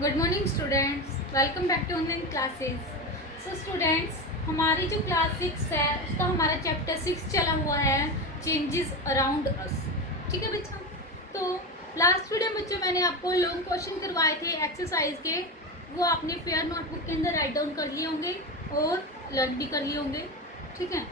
Good morning students, welcome back to online classes. So students, हमारी जो class 6 है उसका हमारा चैप्टर 6 चला हुआ है, चेंजेस अराउंड अस। ठीक है बच्चों, तो लास्ट वीडियो में बच्चों मैंने आपको लॉन्ग क्वेश्चन करवाए थे एक्सरसाइज के, वो आपने फेयर नोटबुक के अंदर राइट डाउन कर लिए होंगे और लर्न भी कर लिए होंगे। ठीक है,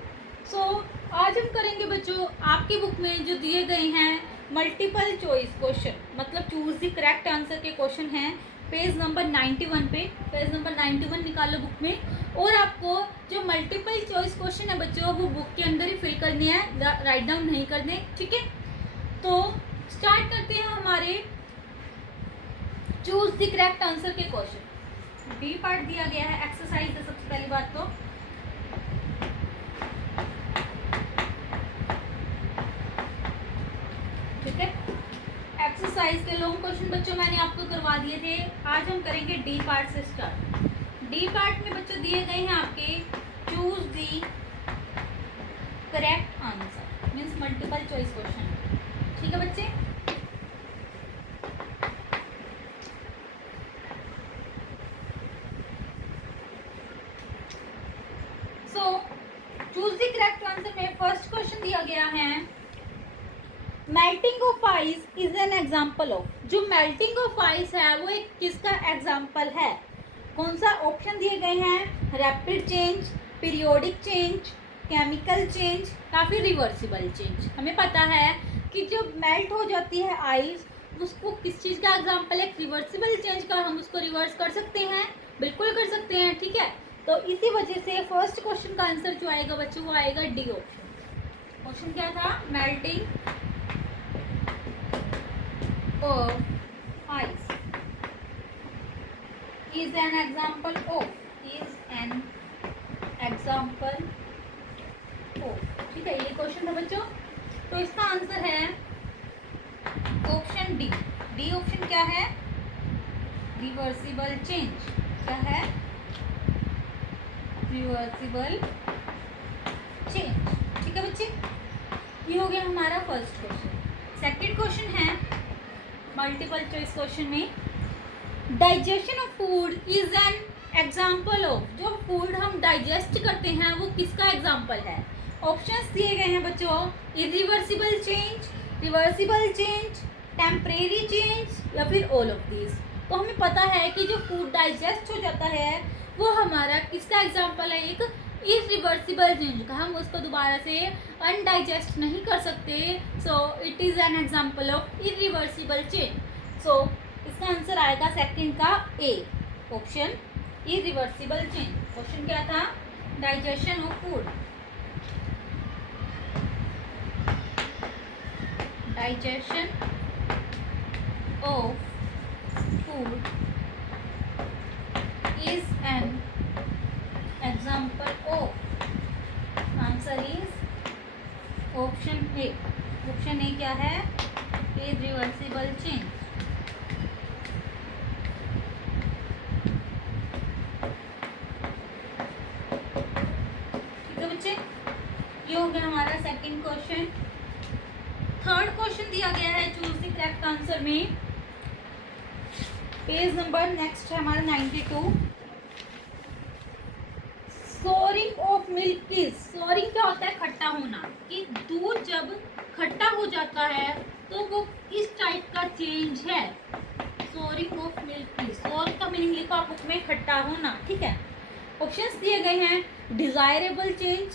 सो आज हम करेंगे बच्चों आपकी बुक में जो दिए गए हैं मल्टीपल चॉइस क्वेश्चन, मतलब चूज द करेक्ट आंसर के क्वेश्चन हैं पेज नंबर 91 पे। पेज नंबर 91 निकालो बुक में, और आपको जो मल्टीपल चॉइस क्वेश्चन है बच्चों वो बुक के अंदर ही फिल करने हैं, राइट डाउन नहीं करने। ठीक है, तो स्टार्ट करते हैं हमारे चूज द करेक्ट आंसर के क्वेश्चन। डी पार्ट दिया गया है एक्सरसाइज है। सबसे पहली बात तो ठीक है, एक्सरसाइज के लॉन्ग क्वेश्चन बच्चों मैंने आपको करवा दिए थे। आज हम करेंगे डी पार्ट से स्टार्ट। डी पार्ट में बच्चों दिए गए हैं आपके choose the correct answer, means multiple choice question. ठीक है बच्चे, so choose the correct answer में फर्स्ट क्वेश्चन दिया गया है melting of ice is an example of. जो मेल्टिंग ऑफ आइस है वो एक किसका एग्जाम्पल है? कौन सा ऑप्शन दिए गए हैं? Rapid change, periodic change, chemical change या फिर रिवर्सिबल चेंज। हमें पता है कि जब मेल्ट हो जाती है आइस उसको किस चीज़ का एग्जाम्पल है? रिवर्सिबल चेंज का। हम उसको रिवर्स कर सकते हैं, बिल्कुल कर सकते हैं। ठीक है, तो इसी वजह से फर्स्ट क्वेश्चन का आंसर जो आएगा बच्चों वो आएगा डी ऑप्शन। क्वेश्चन क्या था? Melting of ice is an example of ठीक है, ये क्वेश्चन है बच्चों, तो इसका आंसर है ऑप्शन डी। डी ऑप्शन क्या है? Reversible change. क्या है? Reversible change. ठीक है बच्चे, ये हो गया हमारा फर्स्ट क्वेश्चन। सेकंड क्वेश्चन है मल्टीपल चॉइस क्वेश्चन में digestion of food is an example of. जो फूड हम डाइजेस्ट करते हैं वो किसका एग्जाम्पल है? ऑप्शंस दिए गए हैं बच्चों, irreversible change, reversible change, temporary change या फिर ऑल ऑफ दीज। तो हमें पता है कि जो फूड डाइजेस्ट हो जाता है वो हमारा किसका एग्जाम्पल है? एक इरिवर्सिबल चेंज का। हम उसको दोबारा से अनडाइजेस्ट नहीं कर सकते, so it is an example of irreversible change. So इसका आंसर आएगा सेकंड का A option, irreversible change. Question क्या था? Digestion of food, digestion of food is an example of। Answer is option A. Option A क्या है? Irreversible change. ठीक है बच्चे, ये हो गया हमारा सेकंड क्वेश्चन। थर्ड क्वेश्चन दिया गया है चूज द करेक्ट आंसर में, पेज नंबर नेक्स्ट है हमारा 92। Souring of milk is. Souring क्या होता है? खट्टा होना। कि दूध जब खट्टा हो जाता है तो वो किस टाइप का चेंज है? Souring of milk is. Sour का मीनिंग लिखा बुक में, खट्टा होना। ठीक है, ऑप्शंस दिए गए हैं desirable change,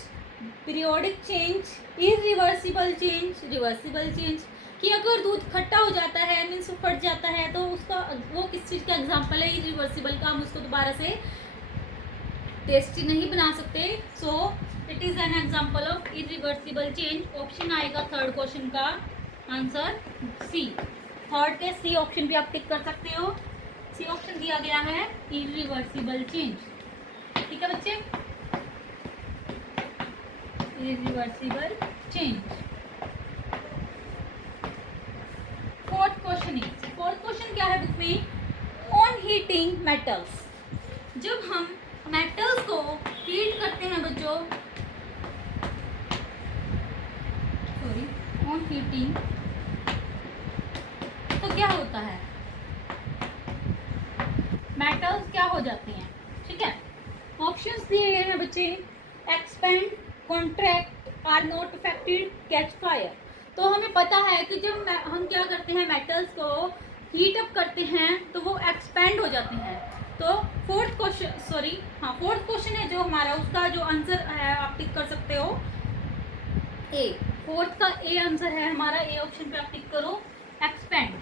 periodic change, irreversible change, reversible change. कि अगर दूध खट्टा हो जाता है मीन्स फट जाता है तो उसका वो किस चीज़ का एग्जाम्पल है? इरिवर्सिबल का। हम उसको दोबारा से टेस्टी नहीं बना सकते, so it is an example of irreversible change. Option आएगा थर्ड क्वेश्चन का आंसर सी। थर्ड के सी ऑप्शन भी आप टिक कर सकते हो। सी ऑप्शन दिया गया है इरिवर्सिबल चेंज। ठीक है बच्चे, irreversible change. Fourth question is, fourth question क्या है बुक में? On heating metals. जब हम मेटल्स को हीट करते हैं बच्चों, सॉरी, ऑन हीटिंग, तो क्या होता है? मेटल्स क्या हो जाते हैं, ठीक है। ऑप्शंस दिए गए हैं बच्चे, expand, contract, are not affected, catch fire. तो हमें पता है कि जब हम क्या करते हैं, मेटल्स को हीट अप करते हैं तो वो एक्सपेंड हो जाते हैं। तो फोर्थ क्वेश्चन है जो हमारा, उसका जो आंसर है आप टिक कर सकते हो ए। फोर्थ का ए आंसर है हमारा, ए ऑप्शन पे आप टिक करो, एक्सपेंड।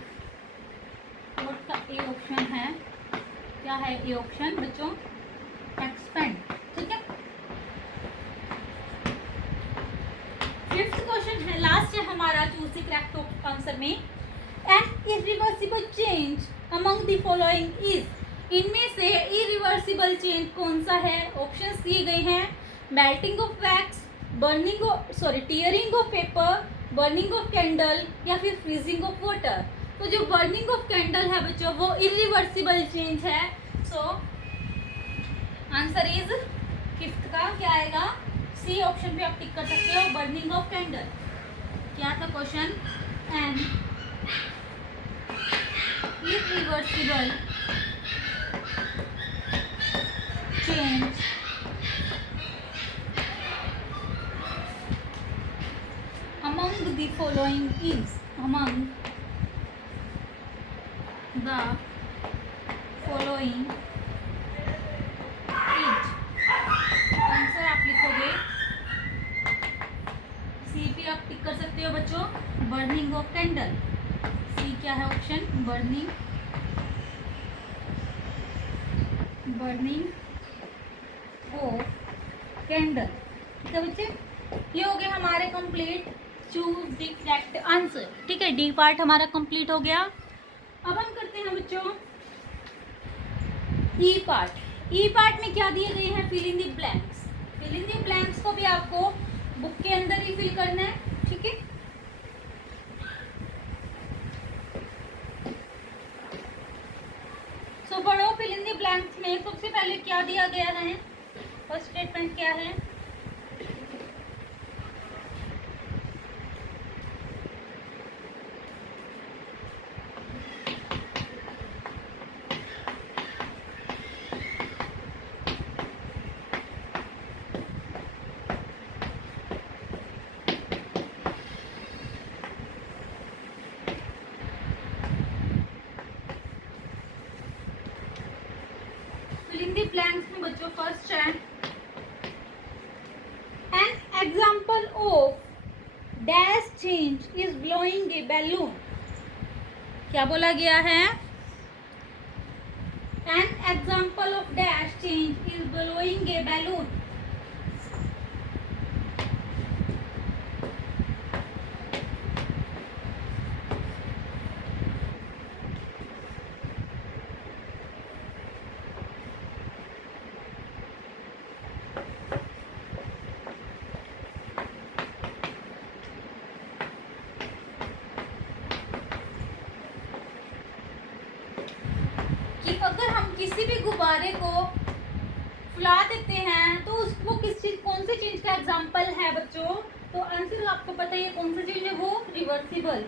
फोर्थ का ए ऑप्शन है, क्या है ए ऑप्शन बच्चों, एक्सपेंड, ठीक है। फिफ्थ क्वेश्चन है, लास्ट है हमारा, चूज द करेक्ट आंसर में। An irreversible change among the following is, इनमें से इरिवर्सिबल चेंज कौन सा है। ऑप्शंस दिए गए हैं, melting of wax, tearing of paper, burning of candle, या फिर फ्रीजिंग ऑफ वाटर। तो जो बर्निंग ऑफ कैंडल है बच्चों वो इरिवर्सिबल चेंज है। सो आंसर इज फिफ्थ का क्या आएगा, सी ऑप्शन पे आप टिक कर सकते हो, बर्निंग ऑफ कैंडल। क्या था question, an irreversible change among the following is, among the following is, answer आप लिखोगे सी पे आप टिक कर सकते हो बच्चों, बर्निंग ऑफ कैंडल। सी क्या है ऑप्शन, बर्निंग ऑफ कैंडल, ठीक है बच्चे। ये हो गया हमारे complete, choose the correct answer, ठीक है। डी पार्ट हमारा कंप्लीट हो गया। अब हम करते हैं बच्चों ई पार्ट। ई पार्ट में क्या दिए गए हैं, fill in the blanks. Fill in the blanks को भी आपको बुक के अंदर ही फिल करना है, ठीक है। सो पढ़ो, फिल इन द ब्लैंक्स में सबसे पहले क्या दिया गया है, फर्स्ट स्टेटमेंट क्या है, इन दी ब्लैंक्स में बच्चों फर्स्ट है, N example of dash change is blowing A balloon. क्या बोला गया है, N example of dash change is blowing A balloon. कि अगर हम किसी भी गुब्बारे को फुला देते हैं तो उसको किस चीज, कौन सी चीज का एग्जाम्पल है बच्चों, तो आंसर आपको पता है कौन सी चीज है, वो रिवर्सिबल।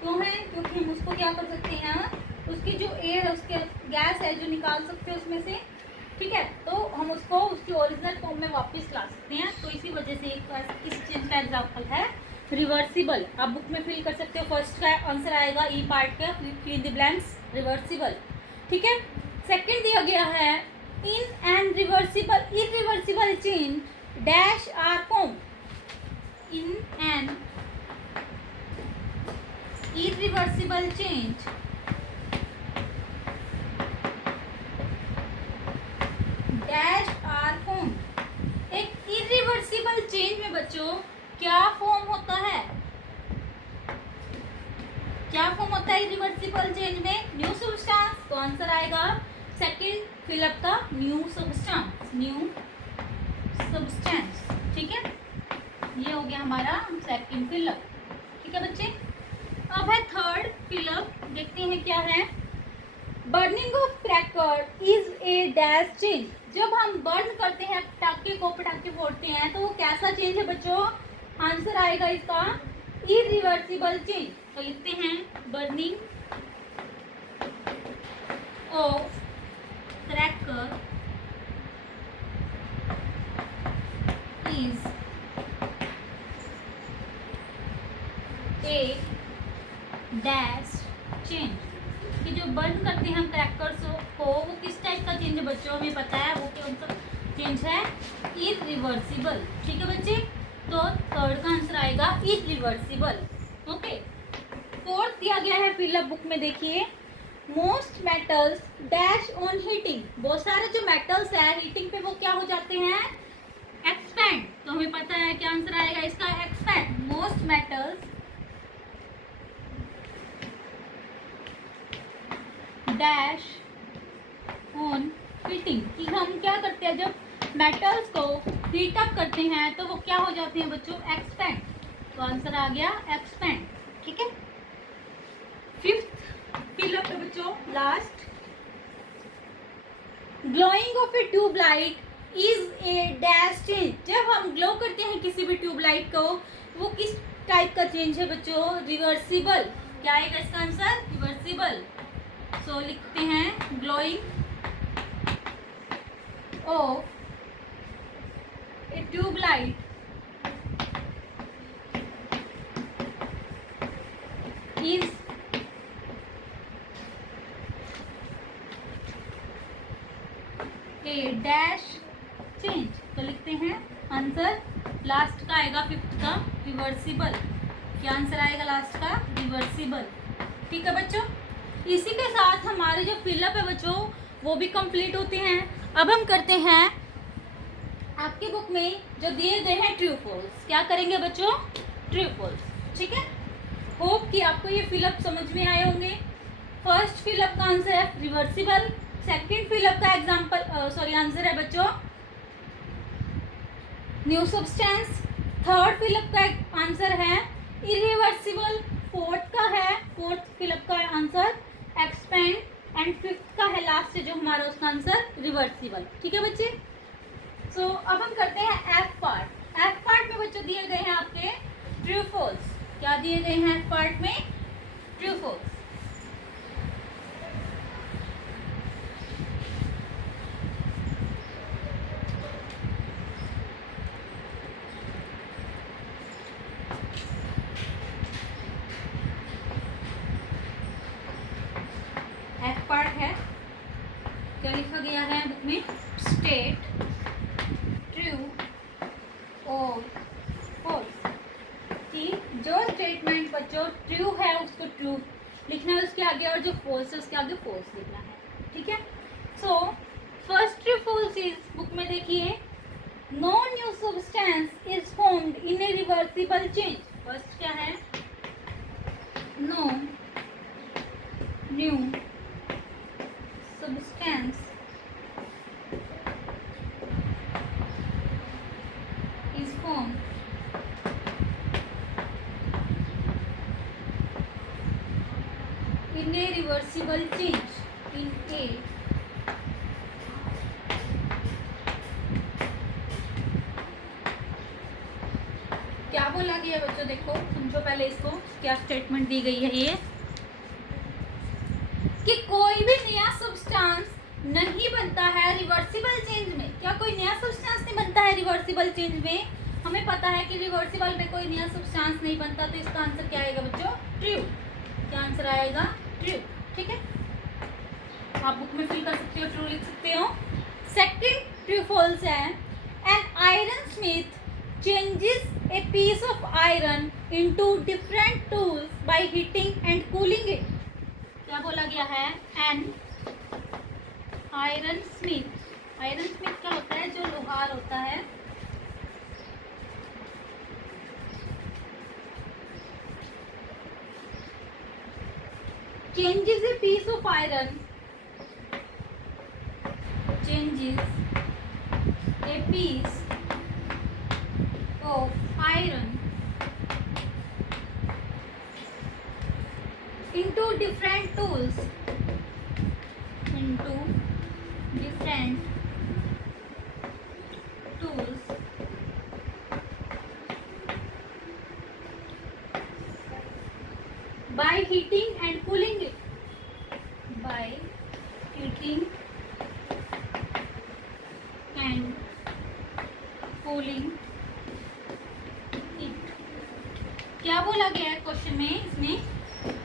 क्यों है, क्योंकि हम उसको क्या कर सकते हैं, उसकी जो एयर है, उसके गैस है जो निकाल सकते हैं उसमें से, ठीक है। तो हम उसको उसकी ओरिजिनल फॉर्म में वापस ला सकते हैं। तो इसी वजह से किस चीज का एग्जाम्पल है, रिवर्सिबल। आप बुक में फिल कर सकते हो, फर्स्ट का आंसर आएगा ई पार्ट का, fill in the blanks, reversible, ठीक है। सेकंड दिया गया है, in an reversible irreversible change dash are form. In an irreversible change dash are form. एक इरिवर्सिबल चेंज में बच्चों क्या फॉर्म होता है, क्या फॉर्म होता है इरिवर्सिबल चेंज में, न्यू सब्सटेंस। तो आंसर आएगा सेकंड फिलअप का, न्यू सब्सटेंस, न्यू सब्सटेंस, ठीक है। ये हो गया हमारा सेकंड फिलअप, ठीक है बच्चे। अब है थर्ड फिलअप, देखते हैं क्या है, burning of cracker is a dash change. जब हम बर्न करते हैं पटाखे को, पटाखे फोड़ते हैं, तो वो कैसा चेंज है बच्चों, आंसर आएगा इसका इरिवर्सिबल चेंज। तो लिखते हैं बर्निंग ऑफ बर्न करते हैं हम क्रैकर्स को, वो किस टाइप का चेंज है बच्चों, हमें पता है वो कौन सा चेंज है, इरिवर्सिबल। ठीक है बच्चे, तो थर्ड का आंसर आएगा इरिवर्सिबल। ओके, फोर्थ दिया गया है फिलअप बुक में, देखिए most metals dash on heating, बहुत सारे जो मेटल्स है हीटिंग पे वो क्या हो जाते हैं, एक्सपैंड। तो हमें पता है क्या आंसर आएगा इसका, expand. Most metals dash on heating, कि हम क्या करते हैं जब मेटल्स को हीट अप करते हैं तो वो क्या हो जाते हैं बच्चों, एक्सपैंड। तो आंसर आ गया एक्सपैंड। ठीक है, फिफ्थ फिलअप है बच्चों, last. Glowing of a tubelight is a dash change, जब हम ग्लो करते हैं किसी भी ट्यूबलाइट को वो किस टाइप का चेंज है बच्चों, रिवर्सिबल। क्या आएगा इसका आंसर, रिवर्सिबल। सो लिखते हैं glowing of a tubelight is a dash change. तो लिखते हैं आंसर लास्ट का आएगा फिफ्थ का, रिवर्सिबल। क्या आंसर आएगा लास्ट का, रिवर्सिबल। ठीक है बच्चों, इसी के साथ हमारे जो फिलअप है बच्चों वो भी कंप्लीट होते हैं। अब हम करते हैं आपकी बुक में जो दिए गए हैं ट्रू फॉल्स, क्या करेंगे बच्चों, ट्रू फॉल्स। ठीक है, होप कि आपको ये फिलअप समझ में आए होंगे। फर्स्ट फिलअप का आंसर है रिवर्सिबल, सेकंड फिलअप का आंसर है बच्चों न्यू सब्सटेंस, थर्ड फिलअप का आंसर है इरिवर्सिबल, फोर्थ फिलअप का आंसर एक्सपेंड, एंड फिफ्थ का है लास्ट जो हमारा उसका आंसर रिवर्सिबल। ठीक है बच्चे, सो अब हम करते हैं एफ पार्ट। एफ पार्ट में बच्चों दिए गए हैं आपके ट्रू फॉल्स। क्या दिए गए हैं एफ पार्ट में, ट्रू फॉल्स। एफ पार्ट है, क्या लिखा गया है बुक में, स्टेट ट्रू और फॉल्स, कि जो स्टेटमेंट बच्चों ट्रू है उसको ट्रू लिखना है उसके आगे, और जो फॉल्स है उसके आगे फॉल्स लिखना है। ठीक है, so first true false is, book में देखिए, no new substance is formed in a reversible change. First क्या है, no new substance is formed in a reversible change, in a क्या बोला गया बच्चों, देखो समझो पहले इसको, क्या स्टेटमेंट दी गई है ये, कि कोई भी नया सब्सटेंस नहीं बनता है रिवर्सिबल चेंज में। क्या कोई नया सब्सटेंस नहीं बनता है रिवर्सिबल चेंज में, हमें पता है कि रिवर्सिबल में कोई नया सब्सटेंस नहीं बनता, तो इसका आंसर क्या आएगा बच्चों, ट्रू। क्या आंसर आएगा, ट्रू। ठीक है, आप बुक में फिल कर सकते हो, ट्रू लिख सकते हो। सेकंड ट्रू फॉल्स है, an iron Smith changes a piece of iron into different tools by heating and cooling it। क्या बोला गया है, an iron Smith, iron Smith क्या होता है, जो लोहार होता है, changes a piece of iron, changes a piece of iron into different tools, into different tools by heating and cooling it, by heating and cooling it। क्या बोला गया है क्वेश्चन में इसमें,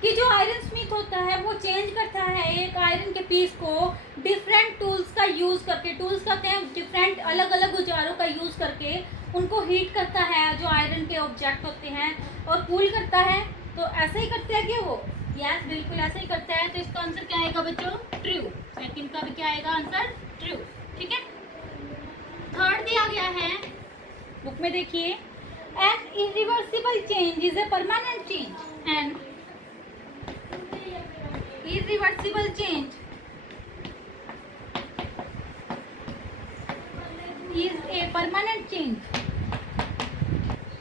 कि जो आयरन स्मिथ होता है वो चेंज करता है एक आयरन के पीस को डिफरेंट टूल्स का यूज़ करके। टूल्स कहते हैं डिफरेंट अलग अलग औजारों का यूज़ करके उनको हीट करता है जो आयरन के ऑब्जेक्ट होते हैं और कूल करता है। तो ऐसा ही करता है क्या वो? यस, बिल्कुल ऐसा ही करता है। तो इसका आंसर क्या आएगा बच्चों? ट्रू। सेकंड का भी क्या आएगा आंसर? ट्रू। ठीक है। थर्ड दिया गया है बुक में, देखिए, an irreversible change is a permanent change. An irreversible change is a permanent change।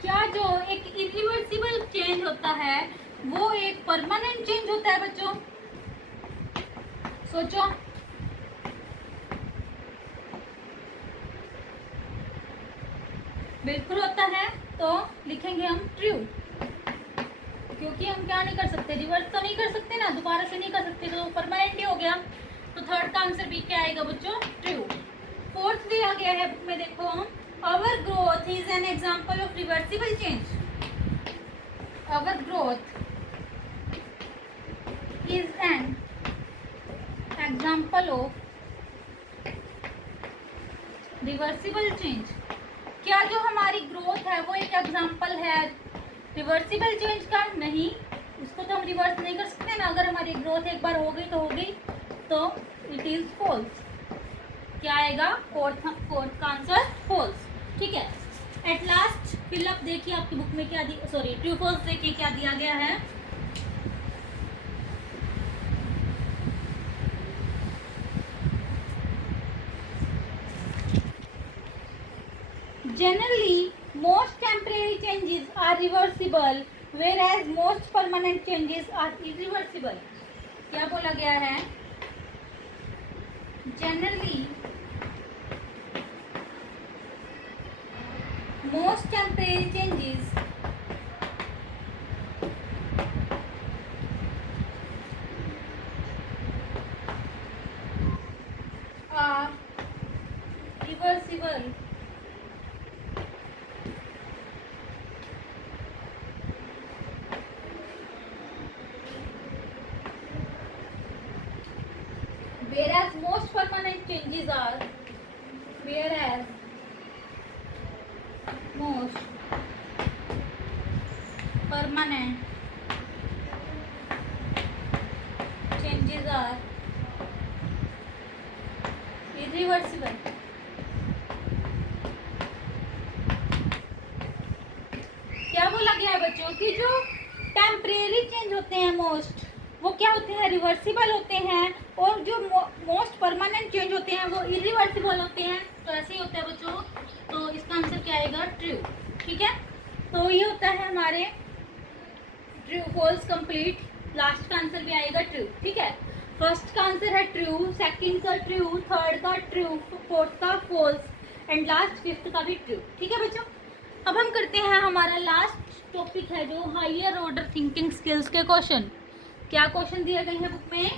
क्या जो एक irreversible change होता है वो एक permanent change होता है बच्चों? सोचो। बिल्कुल होता है। तो लिखेंगे हम ट्रू, क्योंकि हम क्या नहीं कर सकते, रिवर्स तो नहीं कर सकते ना, दोबारा से नहीं कर सकते, तो परमानेंट ही हो गया। तो थर्ड का आंसर भी क्या आएगा बच्चों? ट्रू। फोर्थ दिया गया है बुक में, देखो, our growth is an example of reversible change. Our growth is an example of reversible change. क्या जो हमारी ग्रोथ है वो एक एग्जांपल है रिवर्सिबल चेंज का? नहीं, उसको तो हम रिवर्स नहीं कर सकते ना। अगर हमारी ग्रोथ एक बार हो गई तो हो गई, तो इट इज फॉल्स। क्या आएगा? फोर्थ का आंसर फॉल्स। ठीक है। एट लास्ट फिलअप देखिए आपकी बुक में क्या सॉरी ट्रू फॉल्स देखिए क्या दिया गया है। Generally, most temporary changes are reversible, whereas most permanent changes are irreversible। क्या बोला गया है? Generally, most temporary changes are reversible, whereas most permanent changes are irreversible। क्या बोला गया है बच्चों कि जो टेम्परेरी चेंज होते हैं मोस्ट, वो क्या होते हैं? रिवर्सिबल होते हैं, और जो मोस्ट परमानेंट चेंज होते हैं वो इरिवर्सिबल होते हैं। तो ऐसे ही होता है बच्चों। तो इसका आंसर क्या आएगा? ट्रू। ठीक है। तो ये होता है हमारे ट्रू फॉल्स कंप्लीट। लास्ट का आंसर भी आएगा ट्रू। ठीक है। फर्स्ट का आंसर है ट्रू, सेकंड का ट्रू, थर्ड का ट्रू, फोर्थ का फॉल्स एंड लास्ट फिफ्थ का भी ट्रू। ठीक है बच्चों। अब हम करते हैं हमारा लास्ट टॉपिक है जो हायर ऑर्डर थिंकिंग स्किल्स के क्वेश्चन। क्या क्वेश्चन दिए गए हैं बुक में?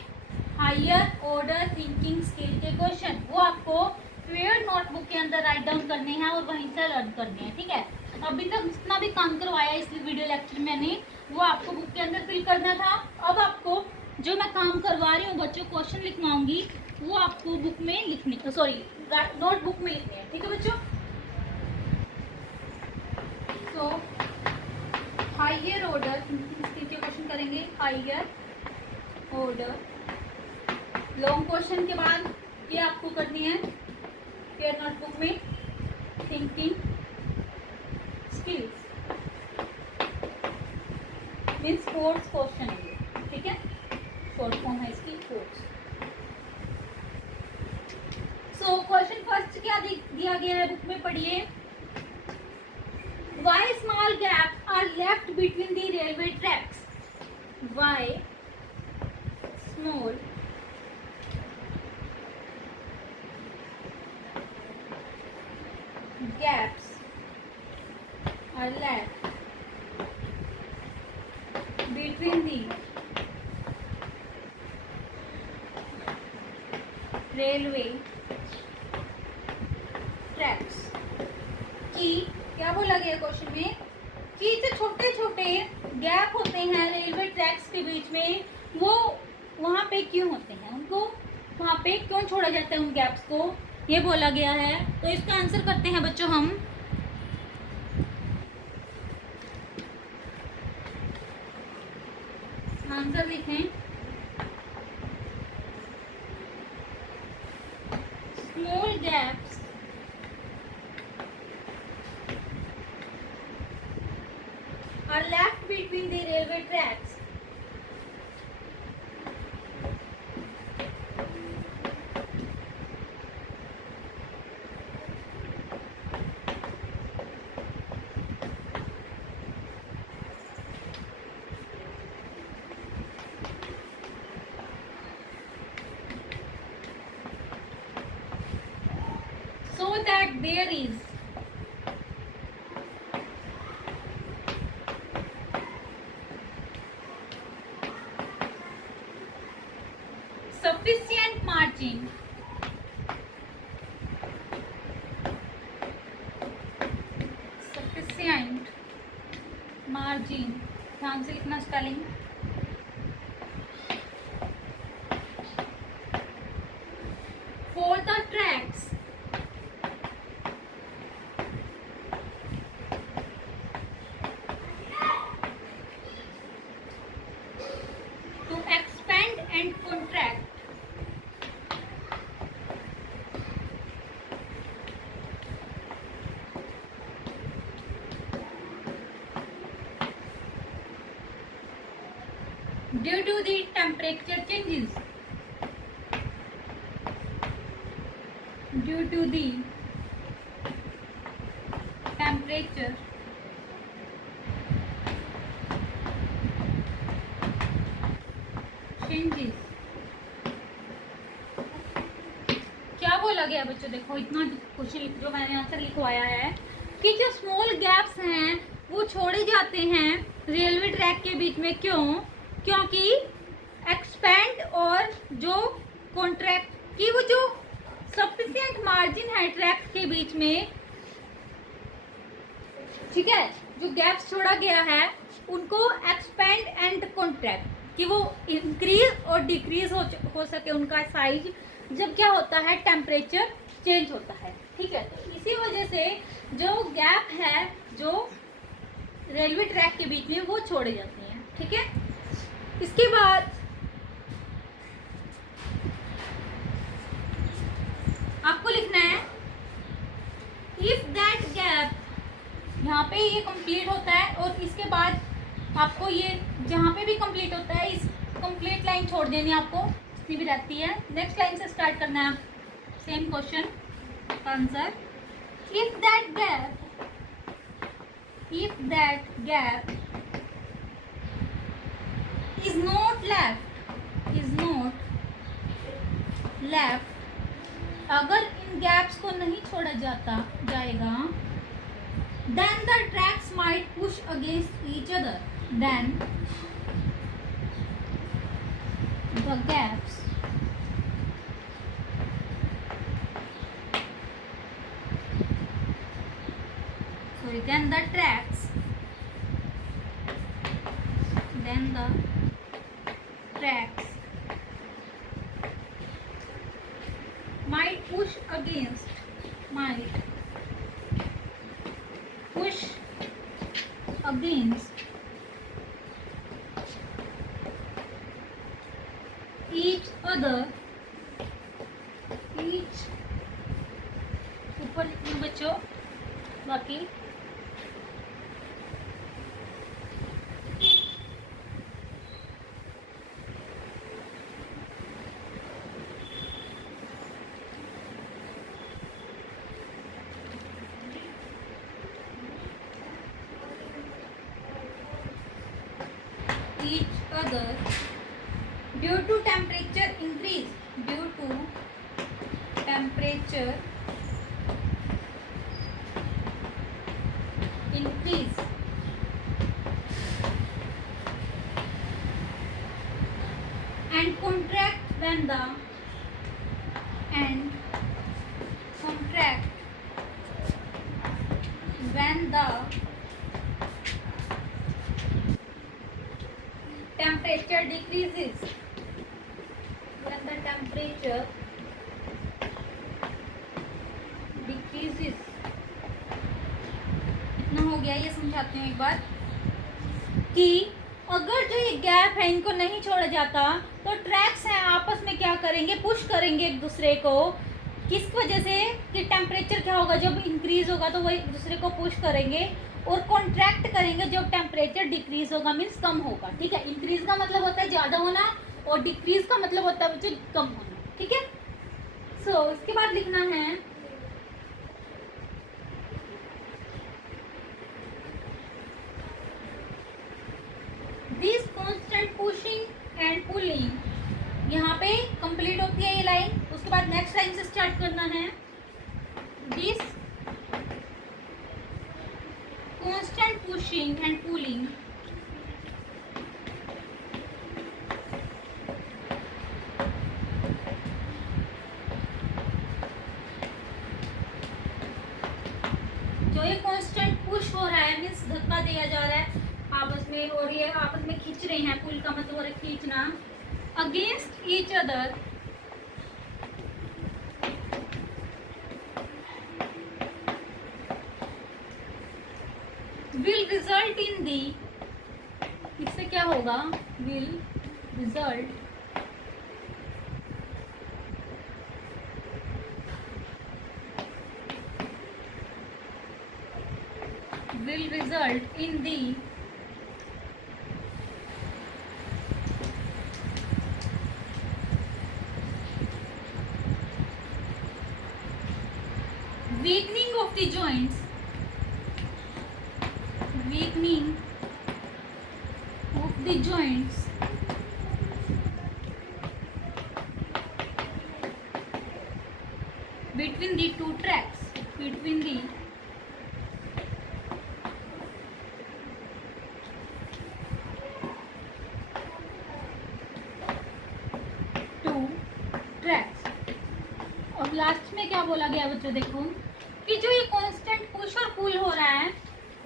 हायर ऑर्डर थिंकिंग स्किल के क्वेश्चन। वो आपको फेयर नोटबुक के अंदर राइट डाउन करने हैं और वहीं से लर्न करने हैं। ठीक है। अभी तक जितना भी काम करवाया इस वीडियो लेक्चर में मैंने, वो आपको बुक के अंदर फिल करना था। अब आपको जो मैं काम करवा रही हूँ बच्चों, क्वेश्चन लिखवाऊंगी, वो आपको बुक में लिखने, सॉरी नोटबुक में लिखने हैं। ठीक है बच्चों। तो हायर ऑर्डर थिंकिंग स्किल के क्वेश्चन करेंगे। हायर ऑर्डर लॉन्ग क्वेश्चन के बाद ये आपको करनी है फेयर नोटबुक में thinking skills means fourth question है ये। ठीक है। शॉर्ट फॉर्म है इसकी फोर्थ। सो क्वेश्चन फर्स्ट क्या दिया गया है बुक में, पढ़िए। Why small gaps are left between the railway tracks? Why small gaps are left between the railway tracks? कि क्या बोला गया क्वेश्चन में कि जो छोटे छोटे गैप होते हैं रेलवे ट्रैक्स के बीच में, वो वहाँ पे क्यों होते हैं, उनको वहाँ पे क्यों छोड़ा जाता है उन गैप्स को, ये बोला गया है। तो इसका आंसर करते हैं बच्चों हम। आंसर लिखें, small gaps are left between the railway tracks so that there is sufficient margin ध्यान से लिखना spelling, for the tracks to expand and contract due to the temperature changes, due to the temperature changes। क्या बोला गया बच्चों, देखो इतना question जो मैंने आंसर लिखवाया है कि जो स्मॉल गैप्स हैं वो छोड़े जाते हैं रेलवे ट्रैक के बीच में, क्यों, क्योंकि एक्सपेंड और जो कॉन्ट्रैक्ट की वो जो सफिशिएंट मार्जिन है ट्रैक्स के बीच में, ठीक है, जो गैप्स छोड़ा गया है उनको एक्सपेंड एंड कॉन्ट्रैक्ट कि वो इंक्रीज और डिक्रीज हो सके उनका साइज, जब क्या होता है टेम्परेचर चेंज होता है, ठीक है। तो इसी वजह से जो गैप है जो रेलवे ट्रैक के बीच में वो छोड़े जाते हैं, ठीक है। इसके बाद आपको लिखना है इफ दैट गैप, यहाँ पे ये कंप्लीट होता है और इसके बाद आपको ये जहाँ पे भी कंप्लीट होता है इस कंप्लीट लाइन छोड़ देनी है आपको, जितनी भी रहती है नेक्स्ट लाइन से स्टार्ट करना है सेम क्वेश्चन का answer. If that gap is not left, अगर इन गैप्स को नहीं छोड़ा जाएगा, then the tracks might push against each other, then the gaps then the tracks might push against each other, ऊपर लिखना बच्चों, बाकी each other due to temperature increase, and contract when the temperature temperature decreases, when the temperature decreases, इतना हो गया। ये समझाती हूँ एक बार कि अगर जो ये गैप है इनको नहीं छोड़ा जाता तो ट्रैक्स हैं आपस में क्या करेंगे, पुश करेंगे एक दूसरे को। किस वजह से कि टेम्परेचर क्या होगा, जब इंक्रीज होगा तो वो एक दूसरे को पुश करेंगे और कॉन्ट्रैक्ट करेंगे जब टेम्परेचर डिक्रीज होगा, मीन्स कम होगा। ठीक है, इंक्रीज का मतलब होता है ज़्यादा होना और डिक्रीज का मतलब होता है बच्चों कम होना। ठीक है, सो इसके बाद लिखना है this constant pushing and pulling. यहाँ पे कंप्लीट होती है ये लाइन, उसके बाद नेक्स्ट लाइन से स्टार्ट करना है। This constant pushing and pulling जो ये कांस्टेंट पुश हो रहा है, मीन्स धक्का दिया जा रहा है आपस में और ये आपस में खींच रहे हैं, पुल का मतलब हो रहा है खींचना, against each other will result in the, इससे क्या होगा, will result will result in the weakening of the joints, weakening of the joints between the two tracks, between the last में क्या बोला गया बच्चों, देखो कि जो ये कांस्टेंट पुश और पुल हो रहा है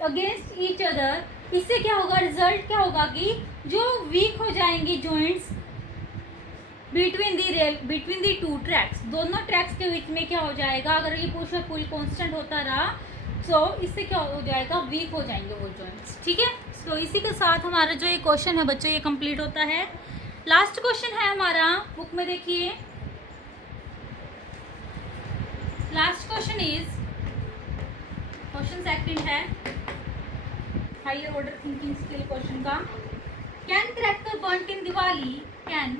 अगेंस्ट ईच अदर, इससे क्या होगा, रिजल्ट क्या होगा कि जो वीक हो जाएंगी joints between the two tracks, दोनों ट्रैक्स के बीच में क्या हो जाएगा, अगर ये पुश और पुल कांस्टेंट होता रहा तो इससे क्या हो जाएगा, वीक हो जाएंगे वो जॉइंट्स। ठीक है, तो इसी के साथ हमारा जो ये क्वेश्चन है बच्चों ये कंप्लीट होता है। लास्ट क्वेश्चन है हमारा, बुक में देखिए, last question is question second है higher order thinking skill question का। Can cracker burn in Diwali, can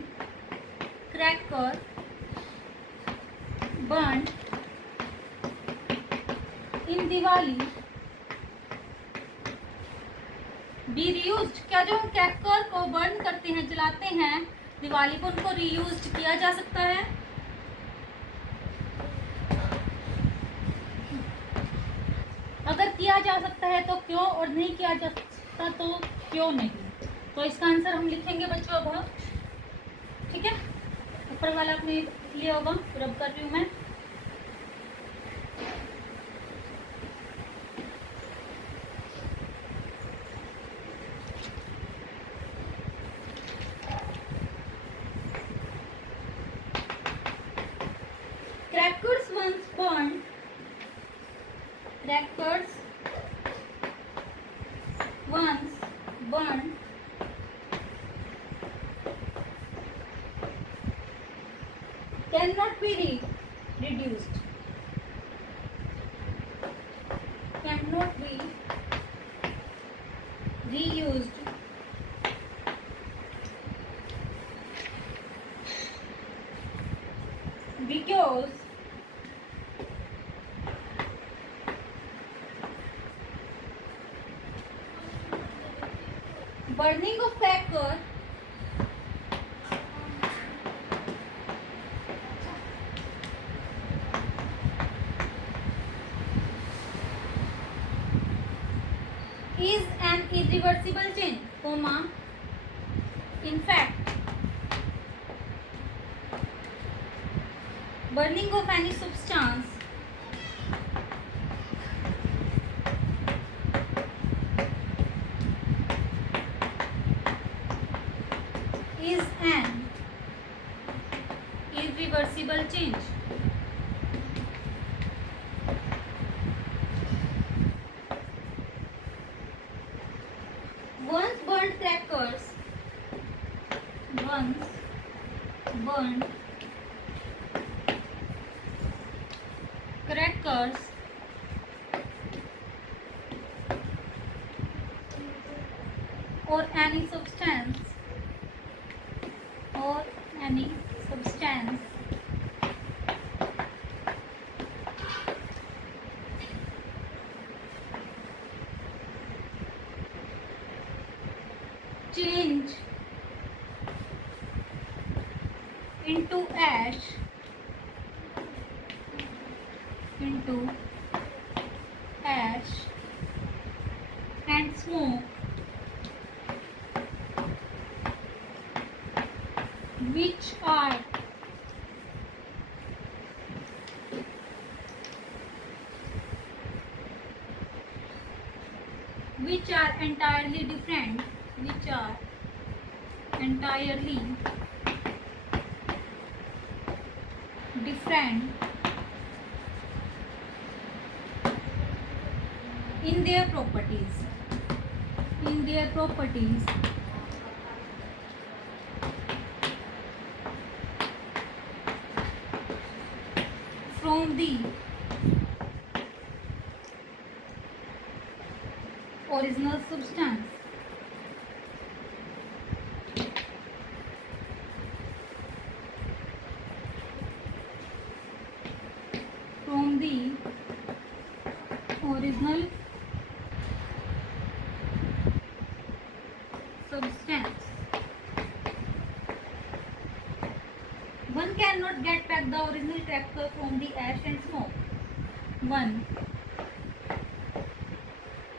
cracker burn in Diwali be reused, क्या जो हम क्रैकर को बर्न करते हैं, जलाते हैं दिवाली को, उनको रीयूज्ड किया जा सकता है। अगर किया जा सकता है तो क्यों, और नहीं किया जा सकता तो क्यों नहीं। तो इसका आंसर हम लिखेंगे बच्चों अब। ठीक है, ऊपर वाला आपने लिया होगा, रब कर रही हूँ मैं। Crackers once burned, crackers once burned cannot be reduced, cannot be reused because burning of cracker is an irreversible change, comma, in fact burning of any substance irreversible change. Once burnt crackers or any substance change into ash and smoke, which are entirely different in their properties from the original substance. One cannot get back the original cracker from the ash and smoke. One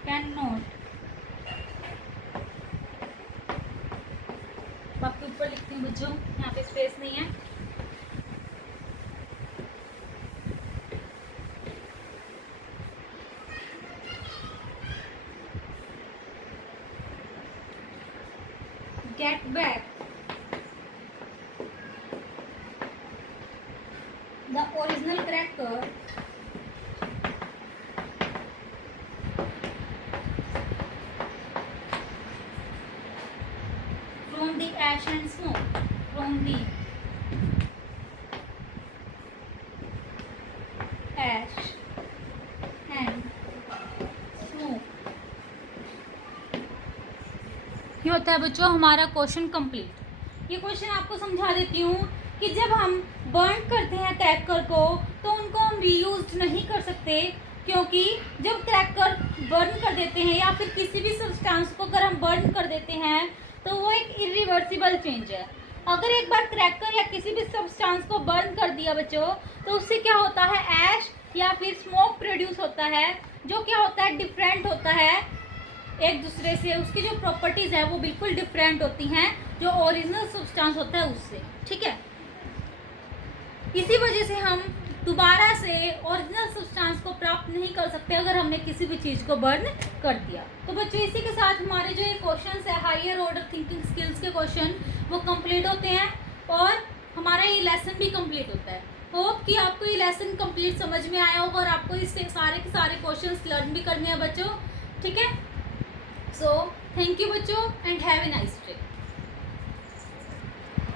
cannot. बाकी ऊपर लिखती हूँ बच्चों, यहाँ पे space नहीं है. Get back the original cracker from the ash and smoke. ये होता है बच्चों हमारा क्वेश्चन कंप्लीट. ये क्वेश्चन आपको समझा देती हूँ कि जब हम बर्न करते हैं क्रैकर को तो उनको हम रीयूज नहीं कर सकते, क्योंकि जब क्रैकर बर्न कर देते हैं या फिर किसी भी सब्सटेंस को अगर हम बर्न कर देते हैं तो वो एक इरिवर्सिबल चेंज है. अगर एक बार क्रैकर या किसी भी सब्सटेंस को बर्न कर दिया बच्चों तो उससे क्या होता है, ऐश या फिर स्मोक प्रोड्यूस होता है, जो क्या होता है, डिफरेंट होता है एक दूसरे से. उसकी जो प्रॉपर्टीज़ है वो बिल्कुल डिफरेंट होती हैं जो ओरिजिनल सब्सटेंस होता है उससे. ठीक है, इसी वजह से हम दोबारा से ओरिजिनल सब्सटेंस को प्राप्त नहीं कर सकते अगर हमने किसी भी चीज़ को बर्न कर दिया. तो बच्चों इसी के साथ हमारे जो ये क्वेश्चंस है हायर ऑर्डर थिंकिंग स्किल्स के क्वेश्चन वो कंप्लीट होते हैं और हमारा ये लेसन भी कंप्लीट होता है. होप कि आपको ये लेसन कंप्लीट समझ में आया होगा और आपको इससे सारे के सारे क्वेश्चंस लर्न भी करने हैं बच्चों. ठीक है, सो थैंक यू बच्चों and have a nice day.